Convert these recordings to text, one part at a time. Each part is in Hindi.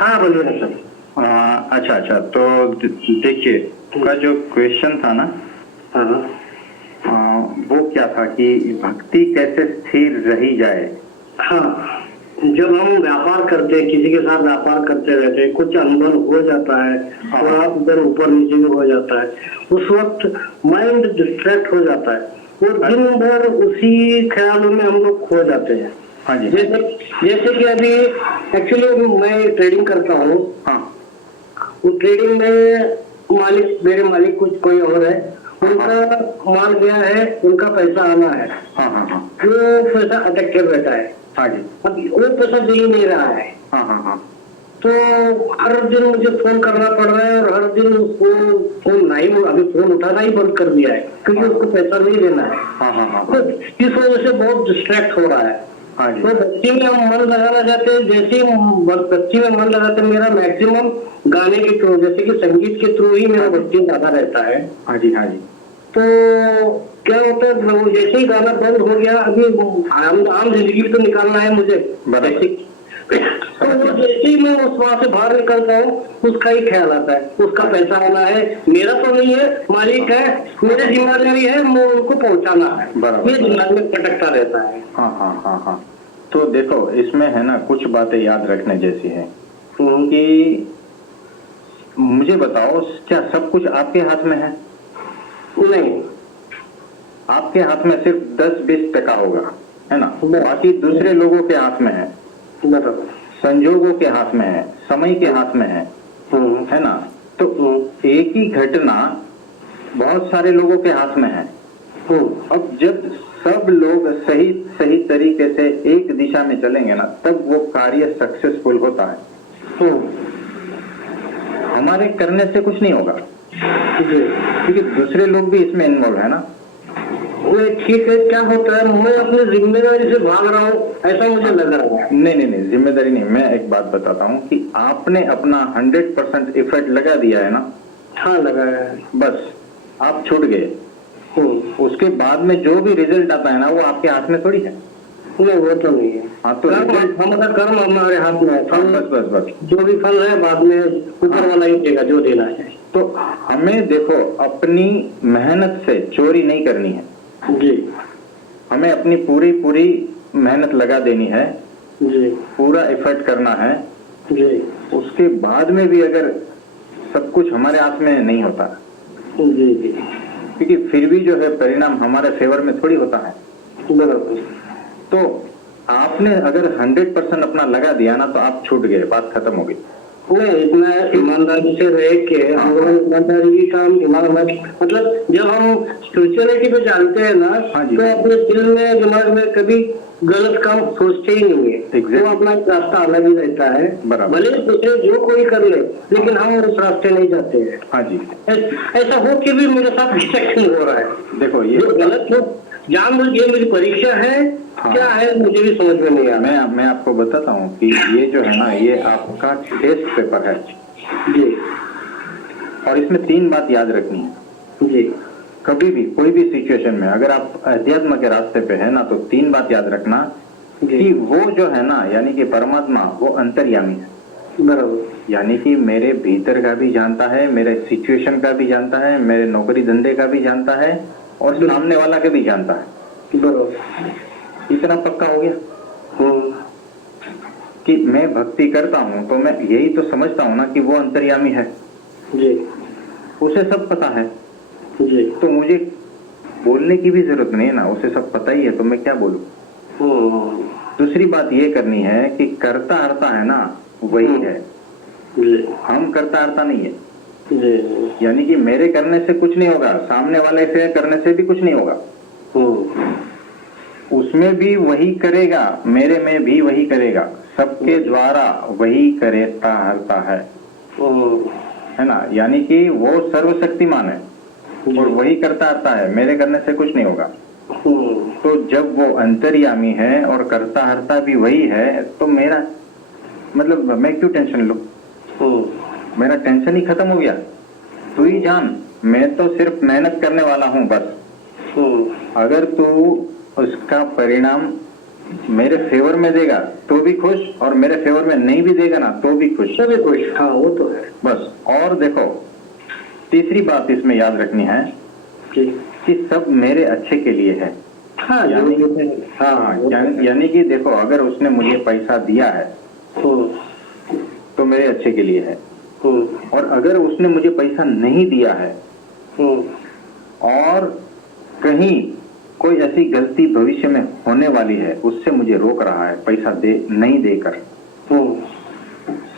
हाँ बोलिए ना सर। अच्छा अच्छा, तो देखिए का जो क्वेश्चन था ना, हाँ वो क्या था कि भक्ति कैसे स्थिर रही जाए। हाँ, जब हम व्यापार करते हैं, किसी के साथ व्यापार करते रहते हैं, कुछ अनुभव हो जाता है, थोड़ा उधर ऊपर नीचे भी हो जाता है, उस वक्त माइंड डिस्ट्रैक्ट हो जाता है और दिन भर उसी ख्यालों में हम लोग खो जाते हैं। हाँ जी। जैसे जैसे कि अभी एक्चुअली मैं ट्रेडिंग करता हूँ। हाँ वो ट्रेडिंग में मेरे मालिक कुछ कोई और है, उनका माल गया है, उनका पैसा आना है। हाँ हाँ हाँ वो पैसा अटक रहता है। हाँ जी। अब वो पैसा दे ही नहीं रहा है। हाँ हाँ हाँ तो हर दिन मुझे फोन करना पड़ रहा है और हर दिन उसको फोन नहीं, अभी फोन उठाना ही बंद कर दिया है क्योंकि उसको पैसा नहीं देना है। हाँ हाँ हाँ तो इस वजह से बहुत डिस्ट्रैक्ट हो रहा है। हाँ जी। तो भक्ति में हम मन लगाना चाहते हैं, जैसे ही भक्ति में मन लगाते हैं, मेरा मैक्सिमम गाने के थ्रू, जैसे कि संगीत के थ्रू ही मेरा भक्ति ज्यादा रहता है। हाँ जी। हाँ जी। तो क्या होता है, जैसे ही गाना बंद हो गया, अभी आम जिंदगी भी तो निकालना है मुझे। तो वो जैसे ही मैं उस वहां से बाहर निकलता हूँ, उसका ही ख्याल आता है, उसका पैसा आना है, मेरा तो नहीं है, मालिक है, मेरी जिम्मेदारी है, मैं उनको पहुंचाना है। ये दिमाग में पटकता रहता है। हाँ हाँ हाँ हाँ। तो देखो इसमें है ना कुछ बातें याद रखने जैसी है कि मुझे बताओ, क्या सब कुछ आपके हाथ में है? नहीं, आपके हाथ में सिर्फ 10-20% होगा, है ना, बाकी दूसरे लोगों के हाथ में है, संजोगों के हाथ में है, समय के हाथ में है ना। तो एक ही घटना बहुत सारे लोगों के हाथ में है। अब जब सब लोग सही सही तरीके से एक दिशा में चलेंगे ना, तब वो कार्य सक्सेसफुल होता है। हमारे करने से कुछ नहीं होगा क्योंकि दूसरे लोग भी इसमें इन्वॉल्व है ना। ठीक है, क्या होता है, मैं अपनी जिम्मेदारी से भाग रहा हूँ, ऐसा मुझे लग रहा है। नहीं नहीं नहीं, जिम्मेदारी नहीं। मैं एक बात बताता हूँ कि आपने अपना 100% एफर्ट लगा दिया है ना। हाँ लगाया है। बस आप छूट गए, उसके बाद में जो भी रिजल्ट आता है ना, वो आपके हाथ में थोड़ी है। नहीं, वो तो नहीं है। हाँ, तो हमारा कर्म हमारे हाथ में है। बस बस बस, जो भी फल है बाद में ऊपर वाला ही देगा जो देना है। तो हमें देखो अपनी मेहनत से चोरी नहीं करनी है जी। हमें अपनी पूरी पूरी मेहनत लगा देनी है जी। पूरा एफर्ट करना है जी। उसके बाद में भी अगर सब कुछ हमारे हाथ में नहीं होता, जी जी, क्योंकि फिर भी जो है परिणाम हमारे फेवर में थोड़ी होता है। बराबर। तो आपने अगर 100% अपना लगा दिया ना, तो आप छूट गए, बात खत्म हो गई। नहीं, इतना ईमानदारी से रह के हम लोग ईमानदारी काम मतलब जब हम स्पिरिचुअलिटी पे जानते हैं ना, तो अपने दिल में दिमाग में कभी गलत काम सोचते ही नहीं है। वो अपना रास्ता अलग ही रहता है, भले दूसरे जो कोई कर ले, लेकिन हम उस रास्ते नहीं जाते हैं। हाँ जी, ऐसा हो के भी मेरे साथ डिस्ट्रैक्शन हो रहा है। देखो ये गलत हो, जान ये मेरी परीक्षा है। हाँ। क्या है मुझे भी समझ में नहीं आ रहा। मैं आपको बताता हूँ कि ये जो है ना, ये आपका टेस्ट पेपर है जी, और इसमें 3 बात याद रखनी है जी। कभी भी कोई भी सिचुएशन में अगर आप अध्यात्म के रास्ते पे है ना, तो 3 बात याद रखना कि वो जो है ना, यानी कि परमात्मा, वो अंतर्यामी है। बराबर। यानी कि मेरे भीतर का भी जानता है, मेरे सिचुएशन का भी जानता है, मेरे नौकरी धंधे का भी जानता है और सामने वाला का भी जानता है। बराबर। इतना पक्का हो गया कि मैं भक्ति करता हूँ तो मैं यही तो समझता हूँ ना कि वो अंतर्यामी है जी, उसे सब पता है जी। तो मुझे बोलने की भी जरूरत नहीं है ना, उसे सब पता ही है, तो मैं क्या बोलूं। दूसरी बात ये करनी है कि करता हरता है ना, वही है जी। हम करता हरता नहीं है जी। यानी कि मेरे करने से कुछ नहीं होगा, सामने वाले से करने से भी कुछ नहीं होगा। उसमें भी वही करेगा, मेरे में भी वही करेगा, सबके द्वारा वही करता हरता है ना। यानी कि वो सर्वशक्तिमान है और वही करता हरता है, मेरे करने से कुछ नहीं होगा। तो जब वो अंतर्यामी है और करता हरता भी वही है, तो मेरा मतलब मैं क्यों टेंशन लूं? मेरा टेंशन ही खत्म हो गया। तू ही जान, मैं तो सिर्फ मेहनत करने वाला हूं बस। अगर तू उसका परिणाम मेरे फेवर में देगा तो भी खुश, और मेरे फेवर में नहीं भी देगा ना तो भी खुश। सभी खुश, हाँ वो तो है। बस। और देखो तीसरी बात इसमें याद रखनी है कि सब मेरे अच्छे के लिए है। हाँ यानी कि देखो अगर उसने मुझे पैसा दिया है तो मेरे अच्छे के लिए है, और अगर उसने मुझे पैसा नहीं दिया है और कहीं कोई ऐसी गलती भविष्य में होने वाली है, उससे मुझे रोक रहा है पैसा नहीं देकर,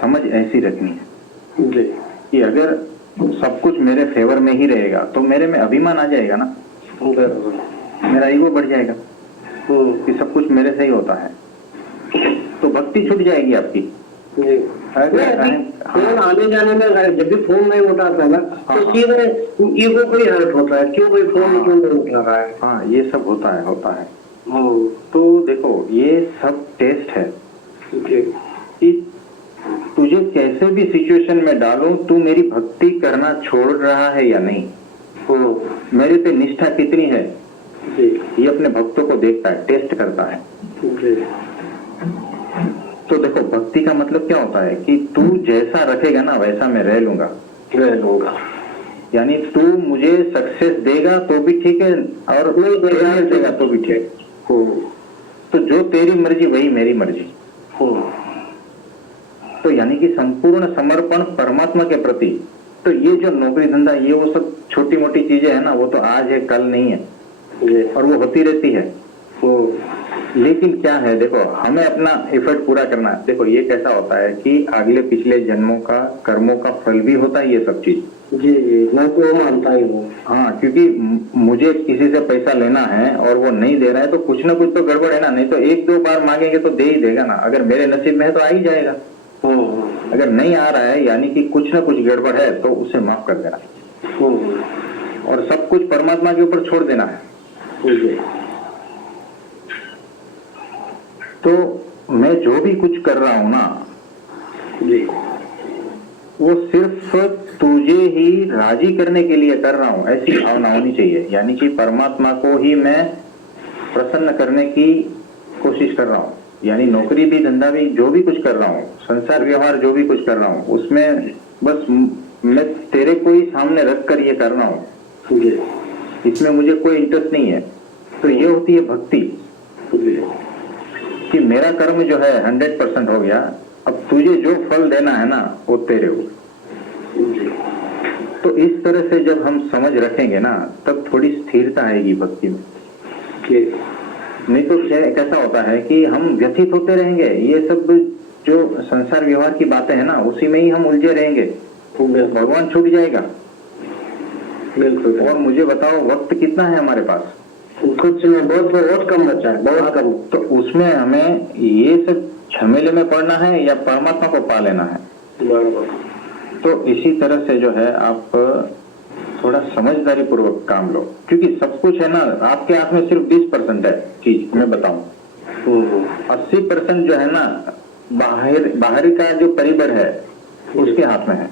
समझ ऐसी रखनी है कि अगर सब कुछ मेरे फेवर में ही रहेगा तो मेरे में अभिमान आ जाएगा ना, मेरा ईगो बढ़ जाएगा कि सब कुछ मेरे से ही होता है, तो भक्ति छूट जाएगी आपकी। फोन आने जाने में जब भी फोन नहीं उठाता ना तो सीधे ईगो को ही हर्ट होता है, क्यों भाई फोन क्यों नहीं उठा रहा है। हाँ ये सब होता है। तो देखो ये सब टेस्ट है कि तुझे कैसे भी सिचुएशन में डालो, तू मेरी भक्ति करना छोड़ रहा है या नहीं, मेरे पे निष्ठा कितनी है, ये अपने भक्तों को देखता है, टेस्ट करता है। तो देखो भक्ति का मतलब क्या होता है कि तू जैसा रखेगा ना वैसा मैं रह लूंगा। यानी तू मुझे सक्सेस देगा तो भी ठीक है, और नहीं देगा तो भी ठीक। तो जो तेरी मर्जी वही मेरी मर्जी। तो यानी कि संपूर्ण समर्पण परमात्मा के प्रति। तो ये जो नौकरी धंधा ये वो सब छोटी मोटी चीजें है ना, वो तो आज है कल नहीं है, और वो होती रहती है। लेकिन क्या है देखो हमें अपना एफर्ट पूरा करना है। देखो ये कैसा होता है कि अगले पिछले जन्मों का कर्मों का फल भी होता है ये सब चीज। जी मैं तो मानता ही हूँ। हाँ क्योंकि मुझे किसी से पैसा लेना है और वो नहीं दे रहा है तो कुछ ना कुछ तो गड़बड़ है ना, नहीं तो एक दो बार मांगेंगे तो दे ही देगा ना, अगर मेरे नसीब में है तो आ ही जाएगा। अगर नहीं आ रहा है यानी कि कुछ ना कुछ गड़बड़ है तो उसे माफ कर देना और सब कुछ परमात्मा के ऊपर छोड़ देना है। तो मैं जो भी कुछ कर रहा हूं ना वो सिर्फ तुझे ही राजी करने के लिए कर रहा हूं, ऐसी भावना होनी चाहिए। यानी कि परमात्मा को ही मैं प्रसन्न करने की कोशिश कर रहा हूं। यानी नौकरी भी धंधा भी जो भी कुछ कर रहा हूं, संसार व्यवहार जो भी कुछ कर रहा हूं, उसमें बस मैं तेरे को ही सामने रख कर ये कर रहा हूं, इसमें मुझे कोई इंटरेस्ट नहीं है। तो ये होती है भक्ति कि मेरा कर्म जो है 100% हो गया, अब तुझे जो फल देना है ना वो तेरे हो। तो इस तरह से जब हम समझ रखेंगे ना तब थोड़ी स्थिरता आएगी भक्ति में। नहीं तो कैसा होता है कि हम व्यथित होते रहेंगे, ये सब जो संसार व्यवहार की बातें हैं ना उसी में ही हम उलझे रहेंगे, भगवान छूट जाएगा। बिल्कुल। और मुझे बताओ वक्त कितना है हमारे पास? कुछ नहीं, बहुत कम बचा है, बहुत कम। तो उसमें हमें ये सब झमेले में पड़ना है या परमात्मा को पा लेना है? तो इसी तरह से जो है आप थोड़ा समझदारी पूर्वक काम लो, क्योंकि सब कुछ है ना आपके हाथ में, सिर्फ 20% है चीज। मैं बताऊं 80% जो है ना बाहरी का जो परिबर है उसके हाथ में है,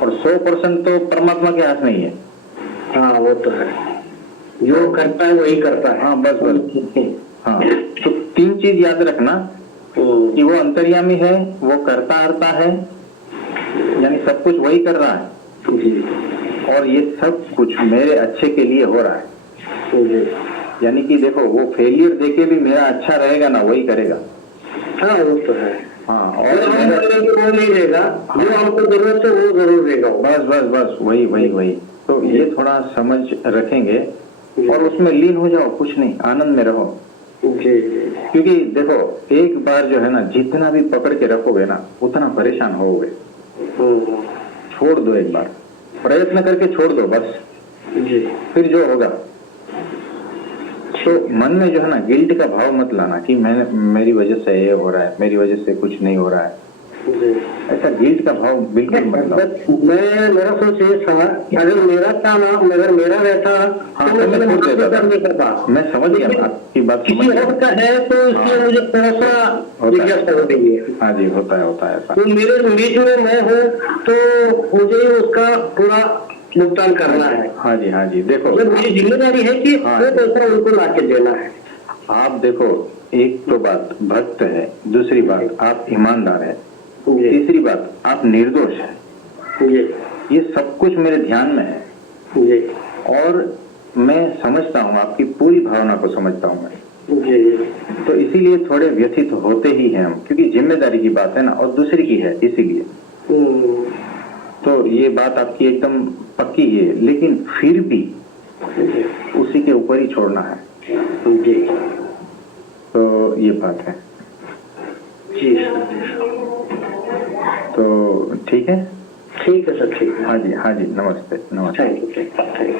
और 100% तो परमात्मा के हाथ में ही है। हाँ वो तो है, जो करता है वही करता है। हाँ बस। हाँ तो 3 चीज याद रखना कि वो अंतर्यामी है, वो करता हरता है, यानी सब कुछ वही कर रहा है, और ये सब कुछ मेरे अच्छे के लिए हो रहा है। यानी कि देखो वो फेलियर देके भी मेरा अच्छा रहेगा ना, वही करेगा। हाँ वो तो है। हाँ और वो नहीं देगा, जो हमको जरूरत है वो जरूर देगा। बस वही। तो ये थोड़ा समझ रखेंगे और उसमें लीन हो जाओ, कुछ नहीं, आनंद में रहो। क्योंकि देखो एक बार जो है ना जितना भी पकड़ के रखोगे ना उतना परेशान होगे। छोड़ दो, एक बार प्रयत्न करके छोड़ दो बस, फिर जो होगा। तो मन में जो है ना गिल्ट का भाव मत लाना कि मेरी वजह से ये हो रहा है, मेरी वजह से कुछ नहीं हो रहा है, ऐसा गिल्ट का भाव बिल्कुल मत लाओ। मेरा सोच ये था कि अगर मेरा काम अगर मेरा रहता हाँ, तो मैं छोड़ देता था। मैं समझ गया आपकी बात, किसी और का है तो इसलिए मुझे थोड़ा सा जिज्ञासा हो रही है। हाँ जी, होता है ऐसा। तो मेरे बीच में मैं हूँ तो मुझे उसका पूरा भुगतान करना है। हाँ जी। देखो ये मेरी जिम्मेदारी है कि वो पैसा उनको ला के देना है। आप देखो, एक तो बात भक्त है, दूसरी बात आप ईमानदार है, जी तीसरी बात आप निर्दोष है। जी ये सब कुछ मेरे ध्यान में है जी और मैं समझता हूँ, आपकी पूरी भावना को समझता हूँ मैं। जी तो इसीलिए थोड़े व्यथित होते ही हैं हम, क्योंकि जिम्मेदारी की बात है ना, और दूसरी की है, इसीलिए। तो ये बात आपकी एकदम पक्की है, लेकिन फिर भी उसी के ऊपर ही छोड़ना है। जी तो ये बात है। जी सर। तो ठीक है ठीक है सर, ठीक है। हाँ जी, हाँ जी, नमस्ते नमस्ते। Thank you.